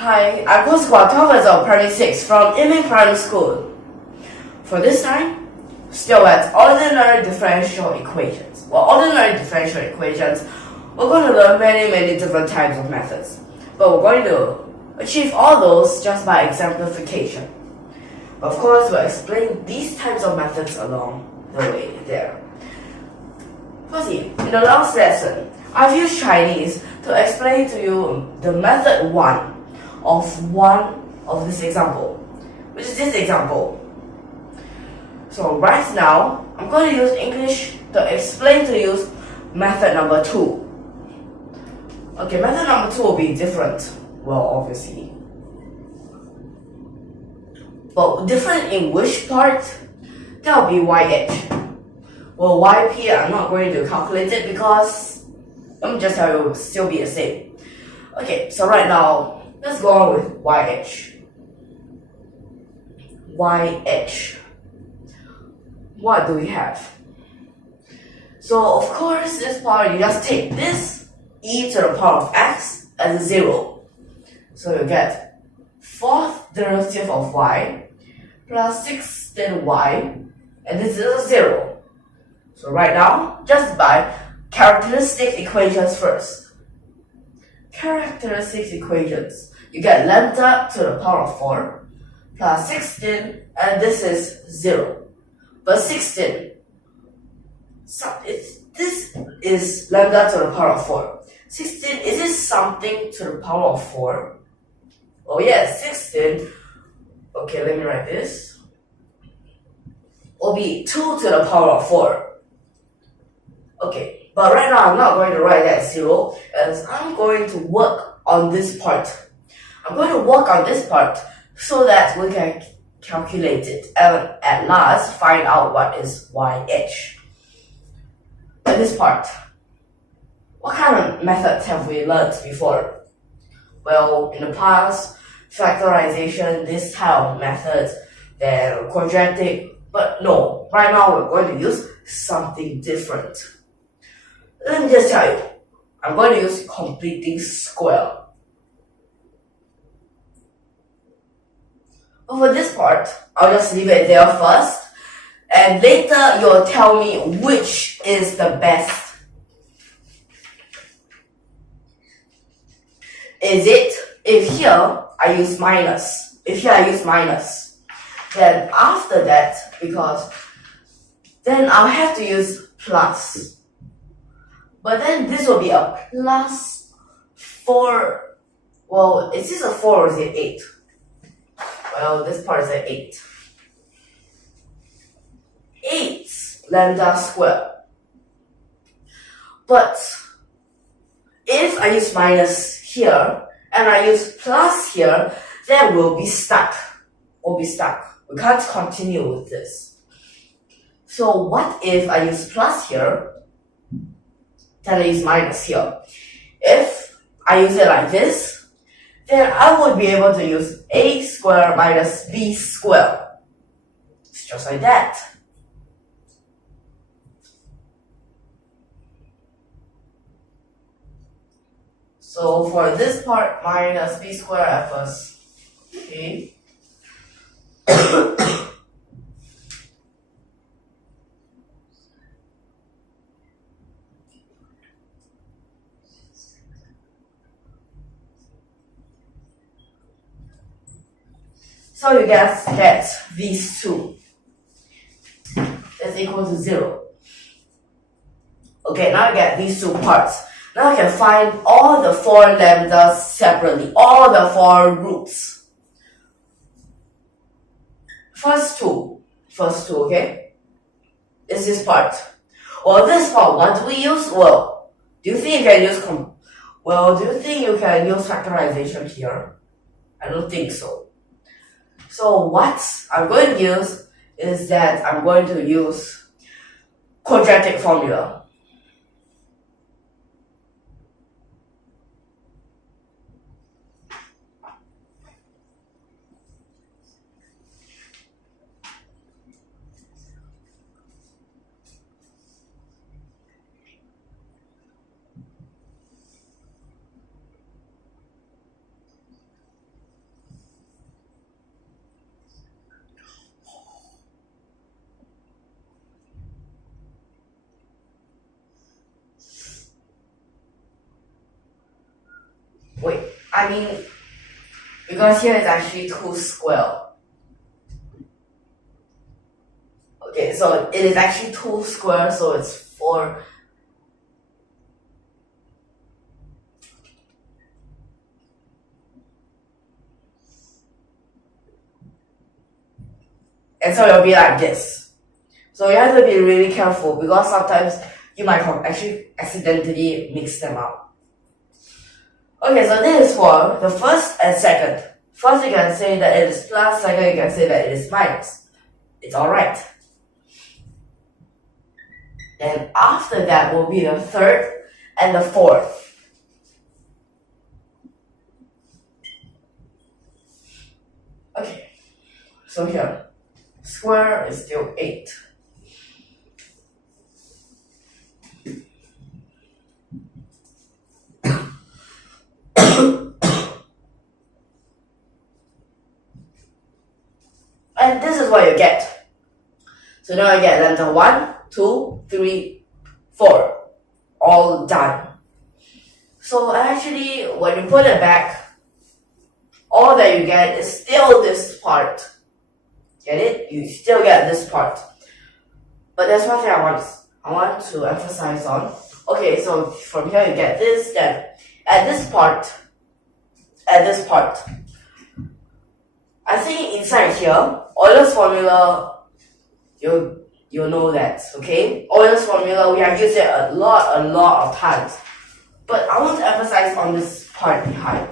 Hi, I'm Quadratic Formula Primary 6 from YUMIN Primary School. For this time, still at ordinary differential equations. Well, ordinary differential equations, we're going to learn many different types of methods. But we're going to achieve all those just by exemplification. Of course, we'll explain these types of methods along the way there. Firstly, in the last lesson, I've used Chinese to explain to you the method 1 of this example, which is this example. So right now, I'm going to use English to explain to you method number 2. Okay, method number 2 will be different, well, obviously. But different in which part? That will be YH. Well, YP, I'm not going to calculate it because, let me just tell you, it will still be the same. Okay, so right now, let's go on with YH. YH. What do we have? So, of course, this part, you just take this e to the power of x as a 0. So you get 4th derivative of y plus 16 y, and this is a 0. So right now, just by characteristic equations first. Characteristic equations. You get lambda to the power of 4 plus 16, and this is 0. But 16, this is lambda to the power of 4. 16, is this something to the power of 4? Oh yes, 16. Okay, let me write this. Will be 2 to the power of 4. Okay, but right now I'm not going to write that 0, as I'm going to work on this part. I'm going to work on this part so that we can calculate it and at last find out what is YH. In this part, what kind of methods have we learned before? Well, in the past, factorization, this type of methods, then quadratic, but no, right now we're going to use something different. Let me just tell you, I'm going to use completing square. But for this part, I'll just leave it there first, and later you'll tell me which is the best. Is it if here I use minus? If here I use minus, then after that, because then I'll have to use plus. But then this will be a plus 4. Well, is this a 4 or is it 8? Well, this part is an 8. 8 lambda squared. But if I use minus here and I use plus here, then we'll be stuck. We'll be stuck. We can't continue with this. So what if I use plus here? Then I use minus here. If I use it like this, then I would be able to use a squared minus b squared. It's just like that. So for this part, minus b squared at first. Okay. So you guys get these two is equal to 0. Okay, now I get these two parts. Now I can find all the 4 lambdas separately, all the 4 roots. First two, okay, is this part. Well, this part, what do we use? Well, do you think you can use factorization here? I don't think so. So what I'm going to use is that I'm going to use quadratic formula. I mean, because here is actually 2 square. Okay, so it is actually 2 square, so it's 4. And so it'll be like this. So you have to be really careful because sometimes you might actually accidentally mix them up. Okay, so this is for the first and second. First you can say that it is plus, second you can say that it is minus. It's alright. Then after that will be the third and the fourth. Okay, so here, square is still 8. And this is what you get. So now I get letter 1, 2, 3, 4. All done. So actually, when you put it back, all that you get is still this part. Get it? You still get this part. But there's one thing I want to emphasize on. Okay, so from here you get this, then at this part, I think inside here, Euler's formula, you know that, okay? Euler's formula, we have used it a lot of times. But I want to emphasize on this part behind.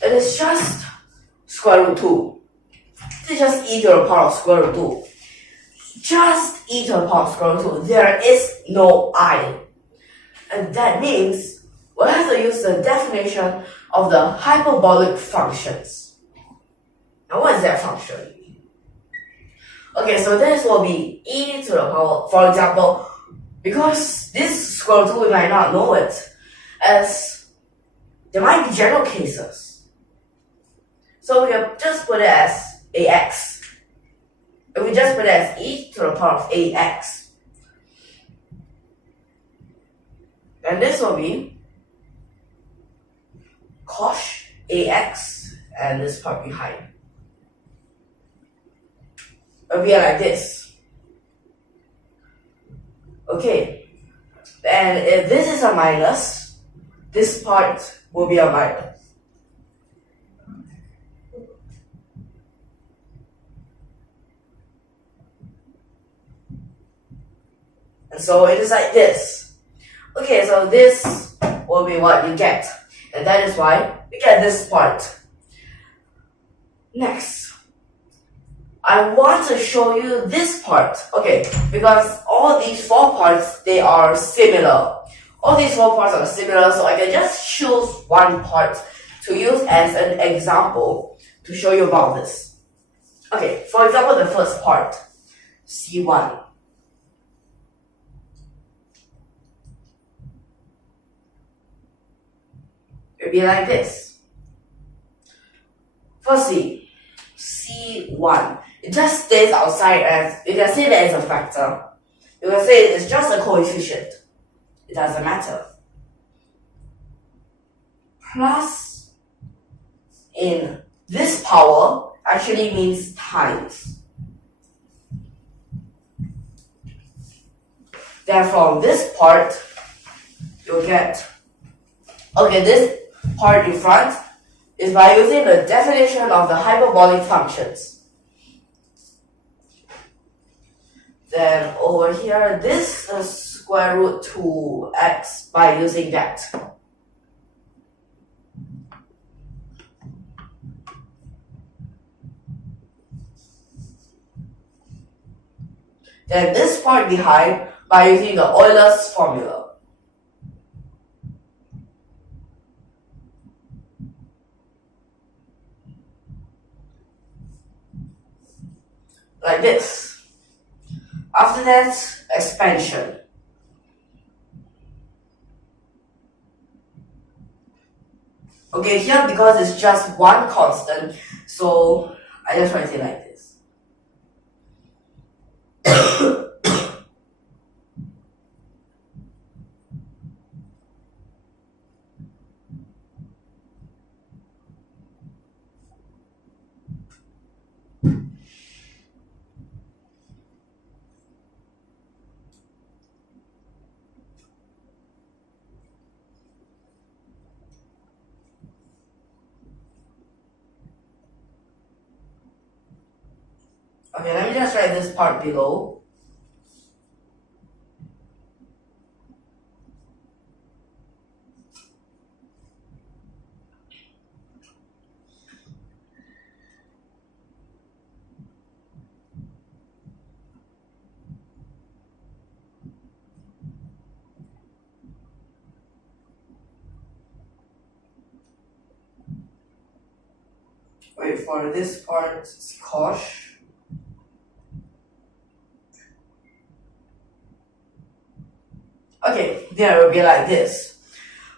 It is just square root 2. It is just e to the power of square root 2. Just e to the power of square root 2. There is no I. And that means we'll have to use the definition of the hyperbolic functions. Now what is that function? Okay, so this will be e to the power, for example, because this square root 2 we might not know it, as there might be general cases. So we can just put it as ax. If we just put it as e to the power of ax, then this will be cos ax and this part behind. It'll be like this. Okay, and if this is a minus, this part will be a minus. And so it is like this. Okay, so this will be what you get. And that is why we get this part. Next, I want to show you this part. Okay, because all these 4 parts, they are similar. All these 4 parts are similar, so I can just choose one part to use as an example to show you about this. Okay, for example, the first part, C1. It'll be like this. For C1, it just stays outside as, you can say that it's a factor. You can say it's just a coefficient. It doesn't matter. Plus in this power actually means times. Then from this part, you'll get, okay, this part in front is by using the definition of the hyperbolic functions. Then over here, this is square root 2x by using that. Then this part behind by using the Euler's formula. Like this. After that, expansion. Okay, here because it's just one constant, so I just write it like this. Okay, let me just write this part below. Wait for this part, squash. Okay, there will be like this.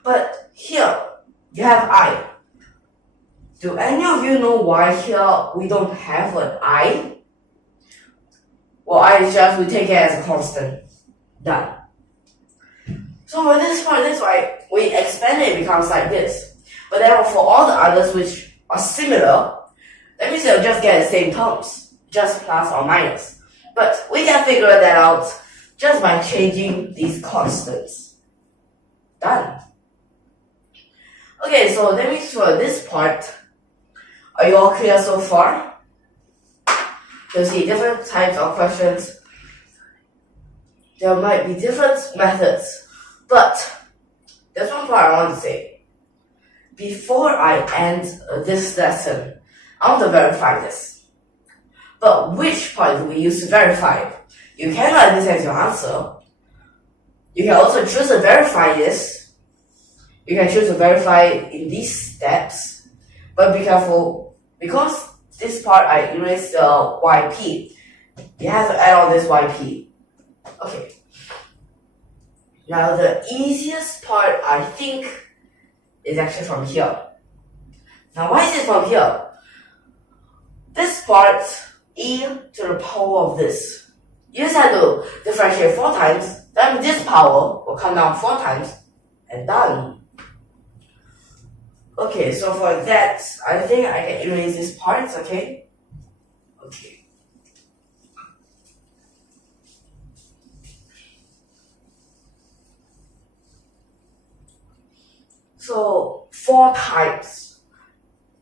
But here, you have I. Do any of you know why here we don't have an I? Well, I is just, we take it as a constant. Done. So for this part, that's why we expand it, it becomes like this. But then for all the others which are similar, that means they'll just get the same terms, just plus or minus. But we can figure that out just by changing these constants. Done. Okay, so that means for this part, are you all clear so far? You'll see different types of questions. There might be different methods, but there's one part I want to say. Before I end this lesson, I want to verify this. But which part do we use to verify? You can write this as your answer. You can also choose to verify this. You can choose to verify in these steps. But be careful, because this part I erased the YP. You have to add on this YP. Okay. Now the easiest part, I think, is actually from here. Now why is it from here? This part, e to the power of this. You just have to differentiate 4 times, then this power will come down 4 times, and done. Okay, so for that, I think I can erase this part, okay? Okay. So 4 times.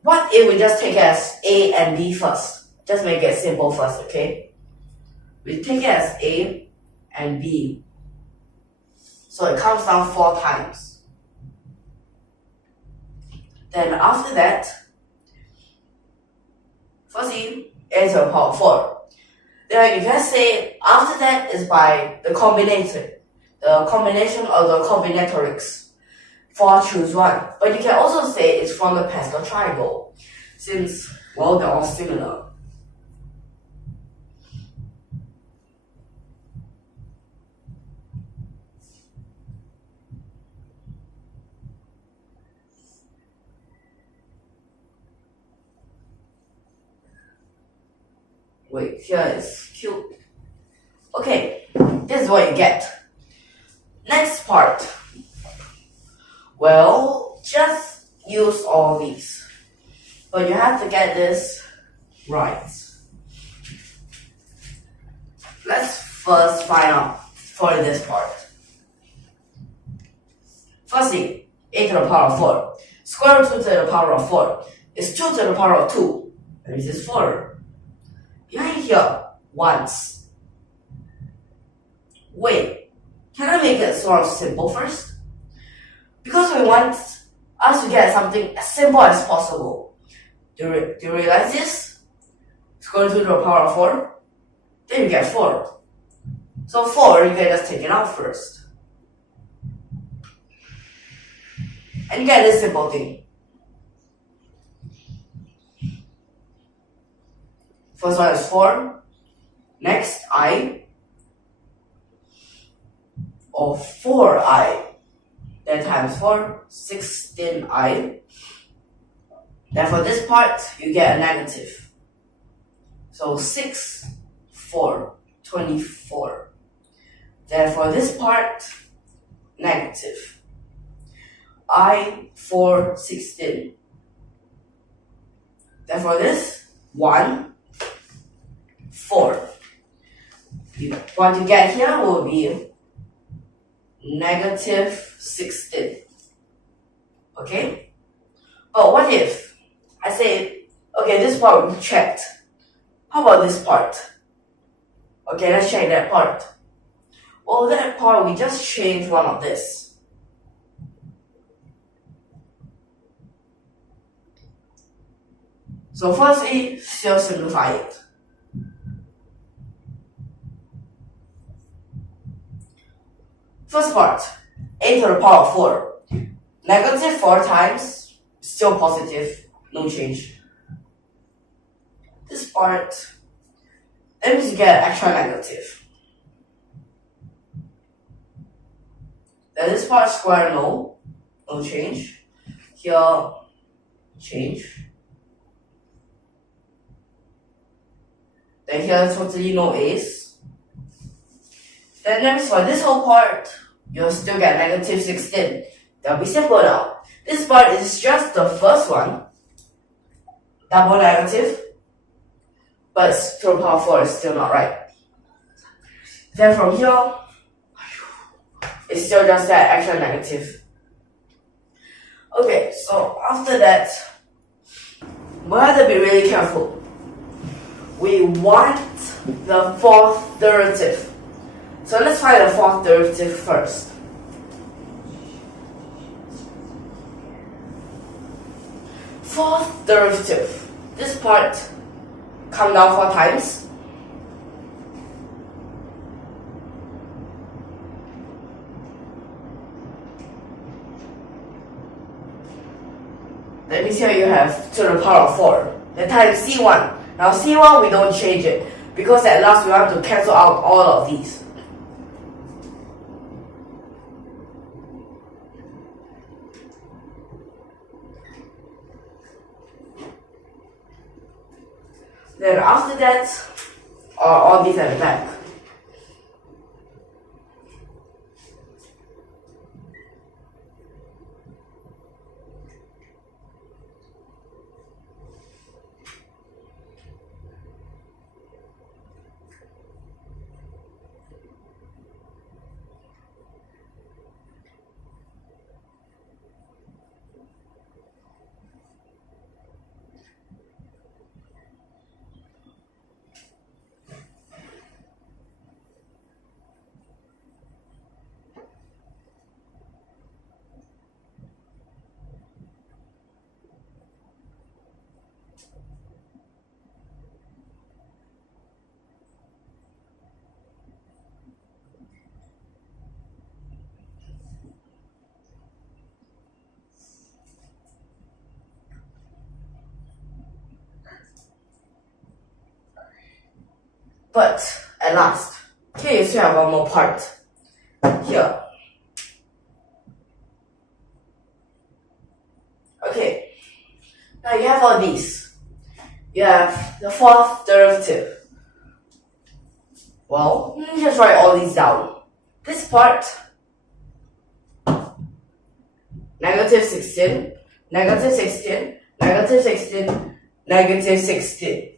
What if we just take it as A and B first? Just make it simple first, okay? We take it as A and B. So it comes down 4 times. Then after that, firstly, A to the power 4. Then you can say after that is by the combination of the combinatorics. 4 choose 1. But you can also say it's from the Pascal triangle, since, well, they're all similar. Wait, here is Q. Okay, this is what you get. Next part. Well, just use all these. But you have to get this right. Let's first find out for this part. Firstly, a to the power of 4. Square root 2 to the power of 4 is 2 to the power of 2. And this is 4. Behind here, once. Wait, can I make it sort of simple first? Because we want us to get something as simple as possible. Do you realize this? Square root 2 to the power of 4. Then you get 4. So 4, you can just take it out first. And you get this simple thing. First one is 4. Next, I. Or 4i. Then times 4, 16i. Then for this part, you get a negative. So 6, 4, 24. Then for this part, negative. I, 4, 16. Then for this, 1, 4. What you get here will be negative 16. Okay? But what if I say, okay, this part we checked. How about this part? Okay, let's check that part. Well, that part, we just changed one of this. So firstly, still simplify it. First part, a to the power of 4. Negative 4 times, still positive, no change. This part, that means you get extra negative. Then this part square, no change. Here, change. Then here, totally no a's. Then next for this whole part, you'll still get negative 16. That'll be simple now. This part is just the first one, double negative, but to the power 4 is still not right. Then from here, it's still just that extra negative. Okay, so after that, we have to be really careful. We want the fourth derivative. So let's find the fourth derivative first. Fourth derivative. This part come down 4 times. That means here you have to the power of 4. Then times C1. Now C1 we don't change it because at last we want to cancel out all of these. Then after that, all these at the back. But at last, here you still have one more part. Here. Okay. Now you have all these. You have the fourth derivative. Well, just write all these down. This part, negative 16, negative 16, negative 16, negative 16.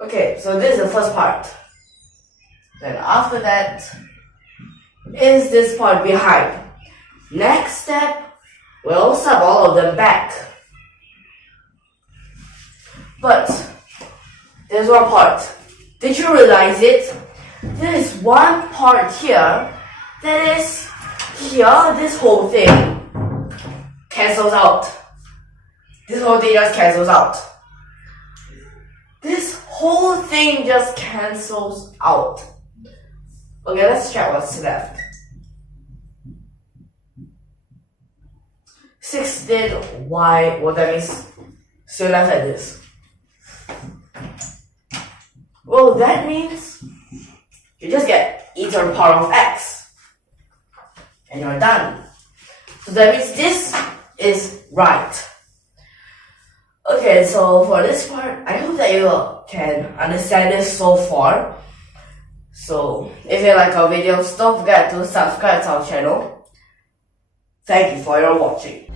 Okay, so this is the first part. Then after that is this part behind. Next step, we'll sub all of them back. But there's one part. Did you realize it? There is one part here that is here. This whole thing cancels out. This whole thing just cancels out. This whole thing just cancels out. Okay, let's check what's left. 16y, well that means still left like this. Well, that means you just get e to the power of x. And you're done. So that means this is right. Okay, so for this part, I hope that you can understand this so far. So, if you like our videos, don't forget to subscribe to our channel. Thank you for your watching.